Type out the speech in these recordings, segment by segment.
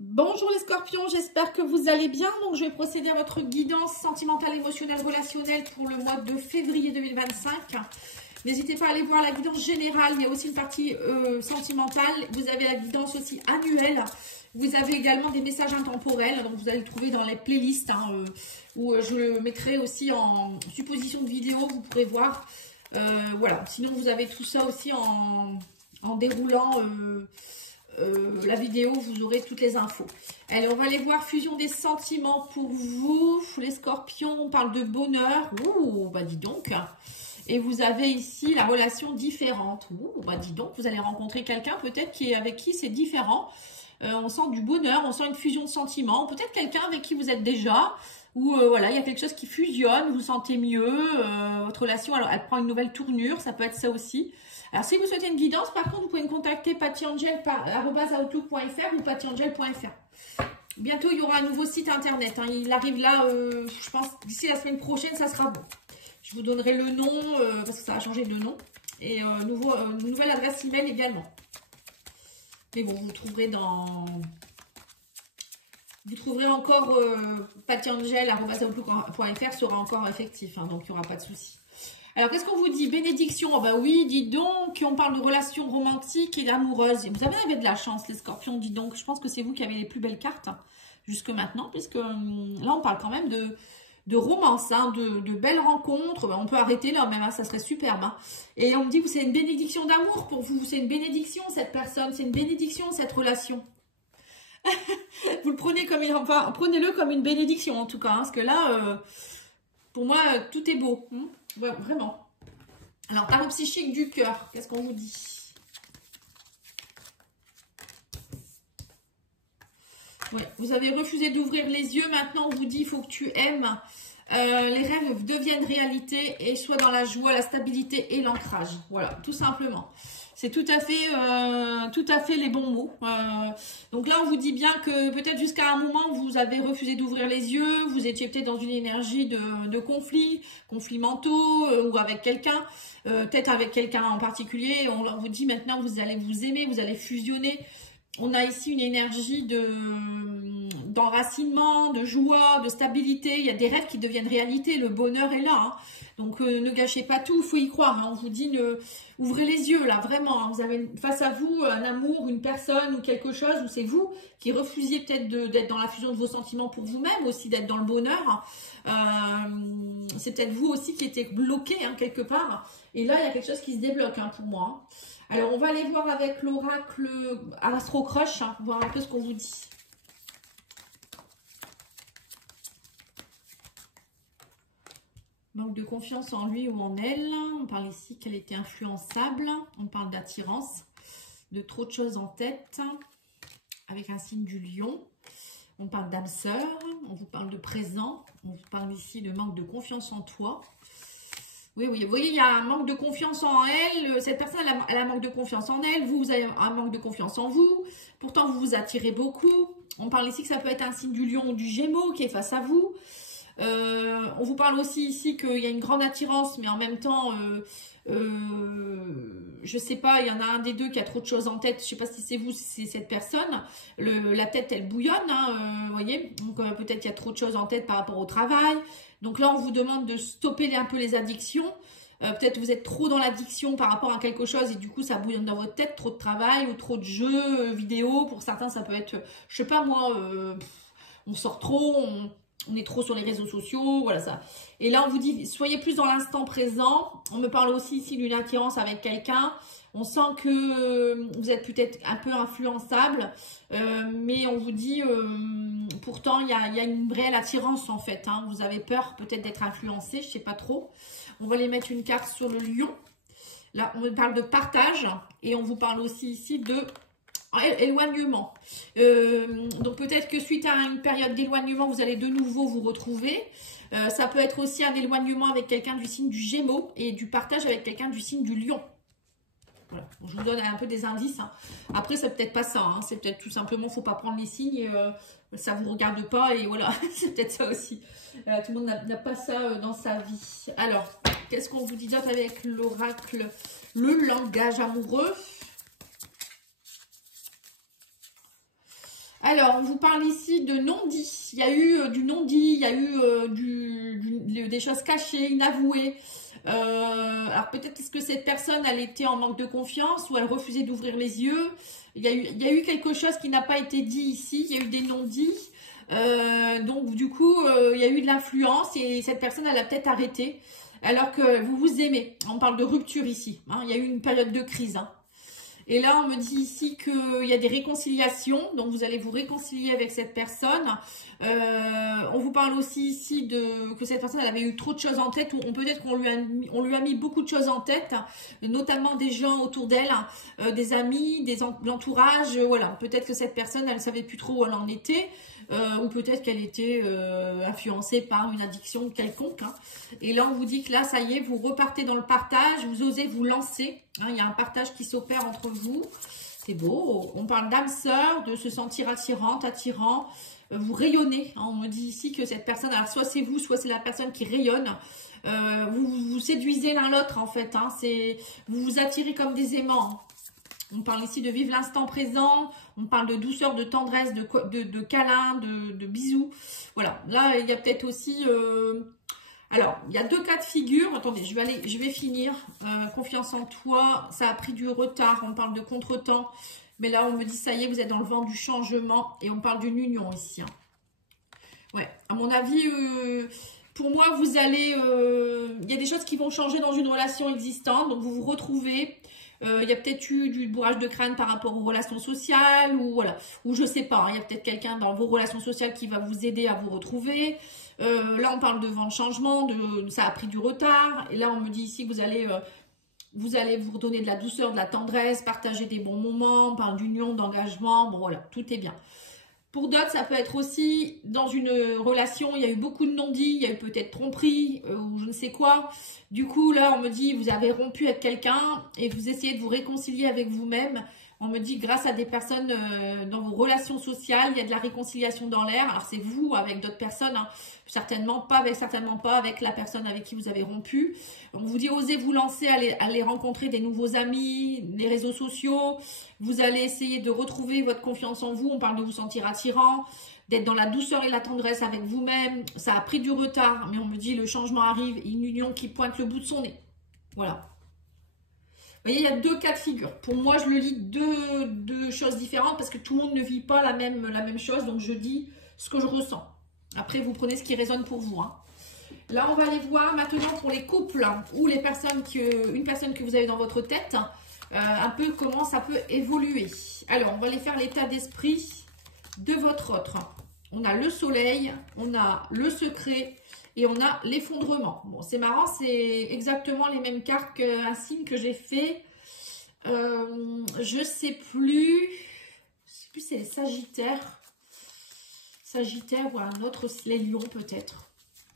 Bonjour les scorpions, j'espère que vous allez bien. Donc je vais procéder à votre guidance sentimentale, émotionnelle, relationnelle pour le mois de février 2025. N'hésitez pas à aller voir la guidance générale, il y a aussi une partie sentimentale. Vous avez la guidance aussi annuelle. Vous avez également des messages intemporels, donc vous allez le trouver dans les playlists, où je le mettrai aussi en supposition de vidéo, vous pourrez voir. Voilà, sinon vous avez tout ça aussi en déroulant la vidéo, vous aurez toutes les infos. Alors, on va aller voir fusion des sentiments pour vous, les scorpions. On parle de bonheur. Ouh, bah dis donc. Et vous avez ici la relation différente. Ouh, bah dis donc, vous allez rencontrer quelqu'un peut-être avec qui c'est différent. On sent du bonheur, on sent une fusion de sentiments. Peut-être quelqu'un avec qui vous êtes déjà. Ou voilà, il y a quelque chose qui fusionne, vous vous sentez mieux. Votre relation, alors, elle prend une nouvelle tournure. Ça peut être ça aussi. Alors, si vous souhaitez une guidance, par contre, vous pouvez me contacter pattyangel@outlook.fr ou pattyangel.fr. Bientôt, il y aura un nouveau site internet. Il arrive là, je pense, d'ici la semaine prochaine, ça sera bon. Je vous donnerai le nom, parce que ça a changé de nom. Et nouvelle adresse email également. Mais bon, vous trouverez Vous trouverez encore pattyangel@outlook.fr sera encore effectif. Donc, il n'y aura pas de souci. Alors, qu'est-ce qu'on vous dit? Bénédiction. Oh, bah oui, dis donc, on parle de relations romantiques et amoureuses. Vous avez de la chance, les scorpions, dis donc. Je pense que c'est vous qui avez les plus belles cartes jusque maintenant, puisque là, on parle quand même de romance, de belles rencontres. On peut arrêter là, même, ça serait superbe. Et on me dit que c'est une bénédiction d'amour pour vous. C'est une bénédiction, cette personne. C'est une bénédiction, cette relation. Vous le prenez comme prenez-le comme une bénédiction, en tout cas. Parce que là, pour moi, tout est beau. Ouais, vraiment. Alors, tarot psychique du cœur, qu'est-ce qu'on vous dit? Ouais, vous avez refusé d'ouvrir les yeux. Maintenant, on vous dit il faut que tu aimes. Les rêves deviennent réalité et sois dans la joie, la stabilité et l'ancrage. Voilà, tout simplement. C'est tout à fait les bons mots. Donc là, on vous dit bien que peut-être jusqu'à un moment, vous avez refusé d'ouvrir les yeux. Vous étiez peut-être dans une énergie de conflits mentaux ou avec quelqu'un. Peut-être avec quelqu'un en particulier. On vous dit maintenant, vous allez vous aimer, vous allez fusionner. On a ici une énergie d'enracinement, de joie, de stabilité. Il y a des rêves qui deviennent réalité. Le bonheur est là. Donc, ne gâchez pas tout. Il faut y croire. On vous dit, ouvrez les yeux, là, vraiment. Vous avez face à vous un amour, une personne ou quelque chose où c'est vous qui refusiez peut-être d'être dans la fusion de vos sentiments pour vous-même, aussi d'être dans le bonheur. C'est peut-être vous aussi qui étiez bloqué quelque part. Et là, il y a quelque chose qui se débloque pour moi. Alors, on va aller voir avec l'oracle Astro Crush, voir un peu ce qu'on vous dit. Manque de confiance en lui ou en elle. On parle ici qu'elle était influençable. On parle d'attirance, de trop de choses en tête, avec un signe du lion. On parle d'âme sœur. On vous parle de présent. On vous parle ici de manque de confiance en toi. Oui, vous voyez, il y a un manque de confiance en elle. Cette personne, elle a un manque de confiance en elle. Vous avez un manque de confiance en vous. Pourtant, vous vous attirez beaucoup. On parle ici que ça peut être un signe du lion ou du gémeaux qui est face à vous. On vous parle aussi ici qu'il y a une grande attirance, mais en même temps, je sais pas, il y en a un des deux qui a trop de choses en tête. Je sais pas si c'est vous, si c'est cette personne. La tête, elle bouillonne, vous voyez. Donc, peut-être qu'il y a trop de choses en tête par rapport au travail. Donc là, on vous demande de stopper un peu les addictions. Peut-être que vous êtes trop dans l'addiction par rapport à quelque chose et du coup, ça bouillonne dans votre tête. Trop de travail ou trop de jeux vidéo. Pour certains, ça peut être, je sais pas moi, on sort trop, on est trop sur les réseaux sociaux, voilà ça. Et là, on vous dit, soyez plus dans l'instant présent. On me parle aussi ici d'une attirance avec quelqu'un. On sent que vous êtes peut-être un peu influençable, mais on vous dit, pourtant, il y a une réelle attirance en fait. Vous avez peur peut-être d'être influencé, je sais pas trop. On va aller mettre une carte sur le lion. Là, on me parle de partage et on vous parle aussi ici de éloignement. Donc peut-être que suite à une période d'éloignement, vous allez de nouveau vous retrouver. Ça peut être aussi un éloignement avec quelqu'un du signe du Gémeaux et du partage avec quelqu'un du signe du Lion. Voilà. Je vous donne un peu des indices. Après, c'est peut-être pas ça. C'est peut-être tout simplement, faut pas prendre les signes et ça vous regarde pas et voilà. C'est peut-être ça aussi. Tout le monde n'a pas ça dans sa vie. Alors, qu'est-ce qu'on vous dit d'autre avec l'oracle? Le langage amoureux. Alors, on vous parle ici de non-dit. Il y a eu du non-dit, il y a eu des choses cachées, inavouées. Alors, peut-être est-ce que cette personne, elle était en manque de confiance ou elle refusait d'ouvrir les yeux. Il y a eu quelque chose qui n'a pas été dit ici. Il y a eu des non-dits. Donc, du coup, il y a eu de l'influence et cette personne, elle a peut-être arrêté. Alors que vous vous aimez. On parle de rupture ici. Hein. Il y a eu une période de crise. Hein. Et là, on me dit ici qu'il y a des réconciliations. Donc, vous allez vous réconcilier avec cette personne. On vous parle aussi ici que cette personne elle avait eu trop de choses en tête. Ou peut-être qu'on lui a mis beaucoup de choses en tête. Notamment des gens autour d'elle. Des amis, l'entourage. Voilà. Peut-être que cette personne, elle ne savait plus trop où elle en était. Ou peut-être qu'elle était influencée par une addiction quelconque. Hein. Et là, on vous dit que là, ça y est, vous repartez dans le partage, vous osez vous lancer. Hein, il y a un partage qui s'opère entre vous. C'est beau. On parle d'âme sœur, de se sentir attirante, attirant. Vous rayonnez. Hein. On me dit ici que cette personne, alors soit c'est vous, soit c'est la personne qui rayonne. Vous séduisez l'un l'autre, en fait. Hein. Vous vous attirez comme des aimants. On parle ici de vivre l'instant présent, on parle de douceur, de tendresse, de câlin, de bisous. Voilà, là, il y a peut-être aussi... Alors, il y a deux cas de figure. Attendez, je vais finir. Confiance en toi, ça a pris du retard, on parle de contretemps. Mais là, on me dit, ça y est, vous êtes dans le vent du changement et on parle d'une union ici. Hein. Ouais, à mon avis... pour moi, vous allez... il y a des choses qui vont changer dans une relation existante, donc vous vous retrouvez... Il y a peut-être eu du bourrage de crâne par rapport aux relations sociales ou voilà, ou je sais pas, hein, il y a peut-être quelqu'un dans vos relations sociales qui va vous aider à vous retrouver. Là, on parle de vent de changement, ça a pris du retard. Et là, on me dit ici que vous allez vous redonner de la douceur, de la tendresse, partager des bons moments, on parle d'union, d'engagement. Bon, voilà, tout est bien. Pour d'autres, ça peut être aussi dans une relation, il y a eu beaucoup de non-dits, il y a eu peut-être tromperie ou je ne sais quoi. Du coup, là, on me dit, vous avez rompu avec quelqu'un et vous essayez de vous réconcilier avec vous-même. On me dit, grâce à des personnes dans vos relations sociales, il y a de la réconciliation dans l'air. Alors, c'est vous avec d'autres personnes, hein. Certainement pas avec la personne avec qui vous avez rompu. On vous dit, osez vous lancer, aller rencontrer des nouveaux amis, les réseaux sociaux. Vous allez essayer de retrouver votre confiance en vous. On parle de vous sentir attirant, d'être dans la douceur et la tendresse avec vous-même. Ça a pris du retard, mais on me dit, le changement arrive. Une union qui pointe le bout de son nez. Voilà. Vous voyez, il y a deux cas de figure. Pour moi, je le lis deux choses différentes parce que tout le monde ne vit pas la même chose. Donc, je dis ce que je ressens. Après, vous prenez ce qui résonne pour vous. Hein. Là, on va aller voir maintenant pour les couples ou les personnes une personne que vous avez dans votre tête, un peu comment ça peut évoluer. Alors, on va aller faire l'état d'esprit de votre autre. On a le soleil, on a le secret et on a l'effondrement. Bon, c'est marrant, c'est exactement les mêmes cartes qu'un signe que j'ai fait. Je sais plus si c'est les Sagittaires. Sagittaire ou un autre, les lions peut-être.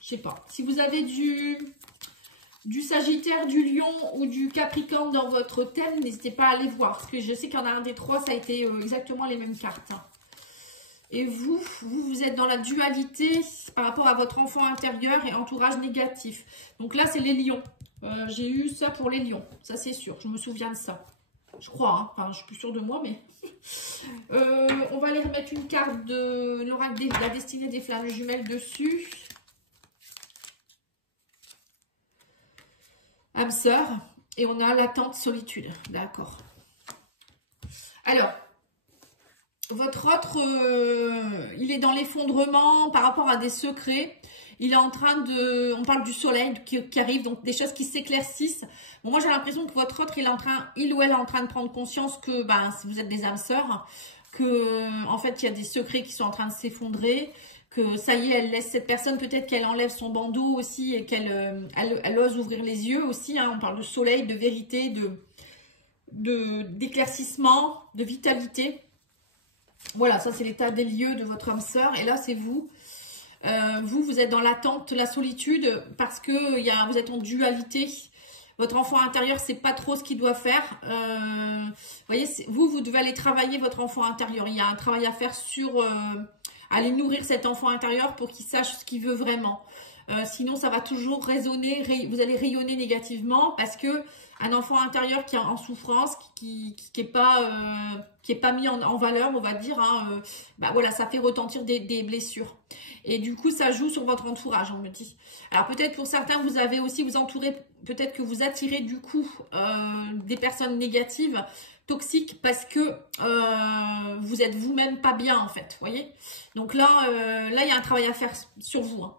Je sais pas. Si vous avez du Sagittaire, du Lion ou du Capricorne dans votre thème, n'hésitez pas à aller voir. Parce que je sais qu'il y en a un des trois, ça a été exactement les mêmes cartes. Et vous êtes dans la dualité par rapport à votre enfant intérieur et entourage négatif. Donc là, c'est les lions. J'ai eu ça pour les lions. Ça, c'est sûr. Je me souviens de ça. Je crois. Hein. Enfin, je suis plus sûre de moi, mais... on va aller remettre une carte de l'oracle de la destinée des flammes jumelles dessus. Âme sœur. Et on a l'attente solitude. D'accord. Alors... Votre autre, il est dans l'effondrement par rapport à des secrets. Il est en train de... On parle du soleil qui arrive, donc des choses qui s'éclaircissent. Bon, moi, j'ai l'impression que votre autre, il ou elle est en train de prendre conscience que, si vous êtes des âmes sœurs, que, en fait, il y a des secrets qui sont en train de s'effondrer, que ça y est, elle laisse cette personne, peut-être qu'elle enlève son bandeau aussi et qu'elle elle ose ouvrir les yeux aussi. Hein. On parle de soleil, de vérité, d'éclaircissement, de vitalité. Voilà, ça c'est l'état des lieux de votre âme sœur. Et là, c'est vous. Vous êtes dans l'attente, la solitude, parce que vous êtes en dualité. Votre enfant intérieur, c'est pas trop ce qu'il doit faire. Vous voyez, vous devez aller travailler votre enfant intérieur. Il y a un travail à faire sur aller nourrir cet enfant intérieur pour qu'il sache ce qu'il veut vraiment. Sinon, ça va toujours résonner, vous allez rayonner négativement parce que un enfant intérieur qui est en souffrance, qui est pas mis en valeur, on va dire, hein, bah voilà, ça fait retentir des blessures. Et du coup, ça joue sur votre entourage, on me dit. Alors peut-être pour certains, vous avez aussi, vous entourez, peut-être que vous attirez du coup des personnes négatives, toxiques, parce que vous êtes vous-même pas bien en fait, voyez. Donc là, il y a un travail à faire sur vous. Hein.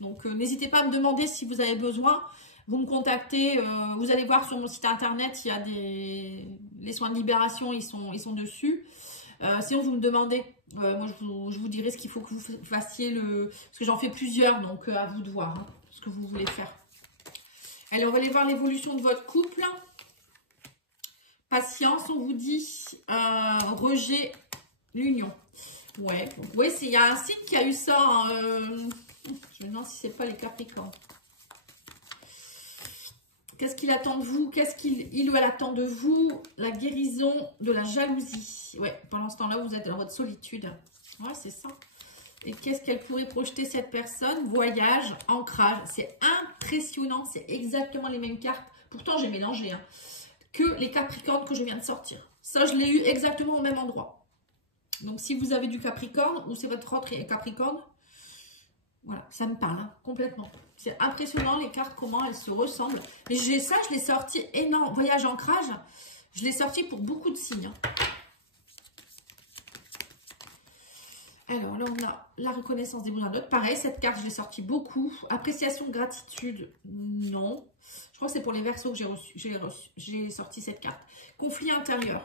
Donc n'hésitez pas à me demander si vous avez besoin. Vous me contactez, vous allez voir sur mon site internet, il y a les soins de libération, ils sont dessus. Sinon, vous me demandez, moi je vous dirai ce qu'il faut que vous fassiez, parce que j'en fais plusieurs, donc à vous de voir hein, ce que vous voulez faire. Allez, on va aller voir l'évolution de votre couple. Patience, on vous dit, rejet, l'union. Ouais, il y a un signe qui a eu ça. Hein, je me demande si c'est pas les Capricornes. Qu'est-ce qu'il attend de vous? Qu'est-ce qu'il ou elle attend de vous? La guérison de la jalousie. Ouais, pendant ce temps-là, vous êtes dans votre solitude. Ouais, c'est ça. Et qu'est-ce qu'elle pourrait projeter cette personne? Voyage, ancrage. C'est impressionnant. C'est exactement les mêmes cartes. Pourtant, j'ai mélangé hein, que les Capricornes que je viens de sortir. Ça, je l'ai eu exactement au même endroit. Donc, si vous avez du Capricorne ou c'est votre autre Capricorne, voilà, ça me parle hein, complètement. C'est impressionnant les cartes, comment elles se ressemblent. Mais ça, je l'ai sorti énorme. Voyage, ancrage, je l'ai sorti pour beaucoup de signes. Hein. Alors là, on a la reconnaissance des besoins d'autres. Pareil, cette carte, je l'ai sortie beaucoup. Appréciation, gratitude, non. Je crois que c'est pour les Verseaux que j'ai sorti cette carte. Conflit intérieur.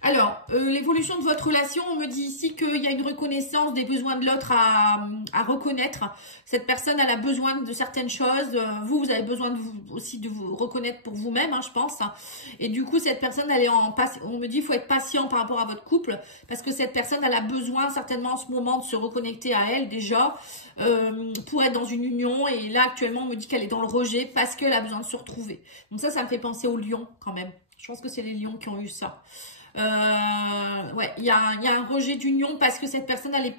Alors, l'évolution de votre relation, on me dit ici qu'il y a une reconnaissance des besoins de l'autre à reconnaître. Cette personne, elle a besoin de certaines choses. Vous avez besoin aussi de vous reconnaître pour vous-même, hein, je pense. Et du coup, cette personne, elle est on me dit qu'il faut être patient par rapport à votre couple parce que cette personne, elle a besoin certainement en ce moment de se reconnecter à elle déjà pour être dans une union. Et là, actuellement, on me dit qu'elle est dans le rejet parce qu'elle a besoin de se retrouver. Donc ça me fait penser aux lions quand même. Je pense que c'est les lions qui ont eu ça. Ouais, il y a un rejet d'union parce que cette personne, elle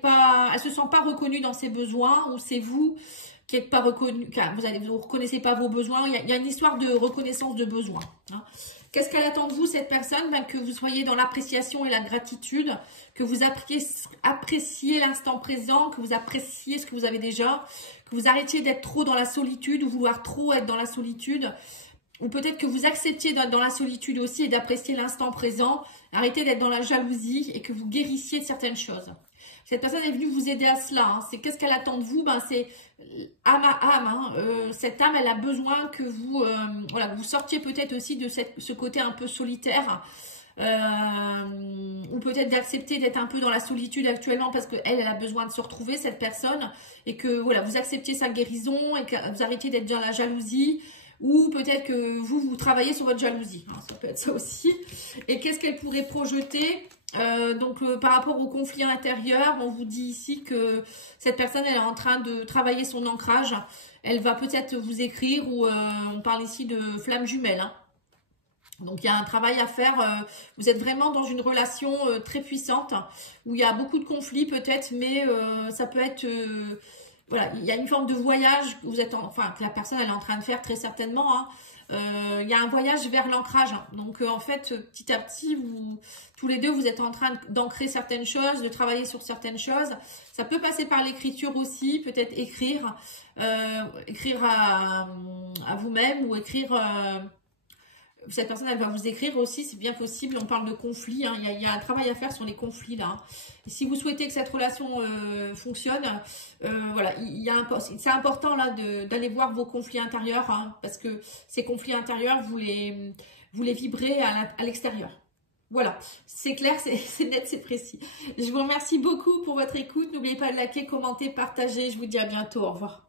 se sent pas reconnue dans ses besoins ou c'est vous qui n'êtes pas reconnu, vous reconnaissez pas vos besoins. Il y a une histoire de reconnaissance de besoins. Hein. Qu'est-ce qu'elle attend de vous, cette personne? Que vous soyez dans l'appréciation et la gratitude, que vous appréciez l'instant présent, que vous appréciez ce que vous avez déjà, que vous arrêtiez d'être trop dans la solitude ou vouloir trop être dans la solitude. Ou peut-être que vous acceptiez d'être dans la solitude aussi et d'apprécier l'instant présent. Arrêtez d'être dans la jalousie et que vous guérissiez de certaines choses. Cette personne est venue vous aider à cela. Hein. C'est qu'est-ce qu'elle attend de vous? C'est âme à âme. Hein. Cette âme, elle a besoin que vous, vous sortiez peut-être aussi de ce côté un peu solitaire. Ou peut-être d'accepter d'être un peu dans la solitude actuellement parce qu'elle a besoin de se retrouver, cette personne. Et que voilà, vous acceptiez sa guérison et que vous arrêtiez d'être dans la jalousie. Ou peut-être que vous travaillez sur votre jalousie. Hein, ça peut être ça aussi. Et qu'est-ce qu'elle pourrait projeter par rapport au conflit intérieur, on vous dit ici que cette personne, elle est en train de travailler son ancrage. Elle va peut-être vous écrire ou on parle ici de flamme jumelle. Hein. Donc, il y a un travail à faire. Vous êtes vraiment dans une relation très puissante où il y a beaucoup de conflits peut-être, mais ça peut être... voilà, il y a une forme de voyage que que la personne elle est en train de faire très certainement. Hein. Il y a un voyage vers l'ancrage. Hein. Donc en fait, petit à petit, tous les deux, vous êtes en train d'ancrer certaines choses, de travailler sur certaines choses. Ça peut passer par l'écriture aussi, peut-être écrire à vous-même ou écrire. Cette personne, elle va vous écrire aussi, c'est bien possible. On parle de conflits, hein. Il y a un travail à faire sur les conflits là. Et si vous souhaitez que cette relation fonctionne, voilà, c'est important là d'aller voir vos conflits intérieurs, hein, parce que ces conflits intérieurs, vous les vibrez à l'extérieur. Voilà, c'est clair, c'est net, c'est précis. Je vous remercie beaucoup pour votre écoute. N'oubliez pas de liker, commenter, partager. Je vous dis à bientôt. Au revoir.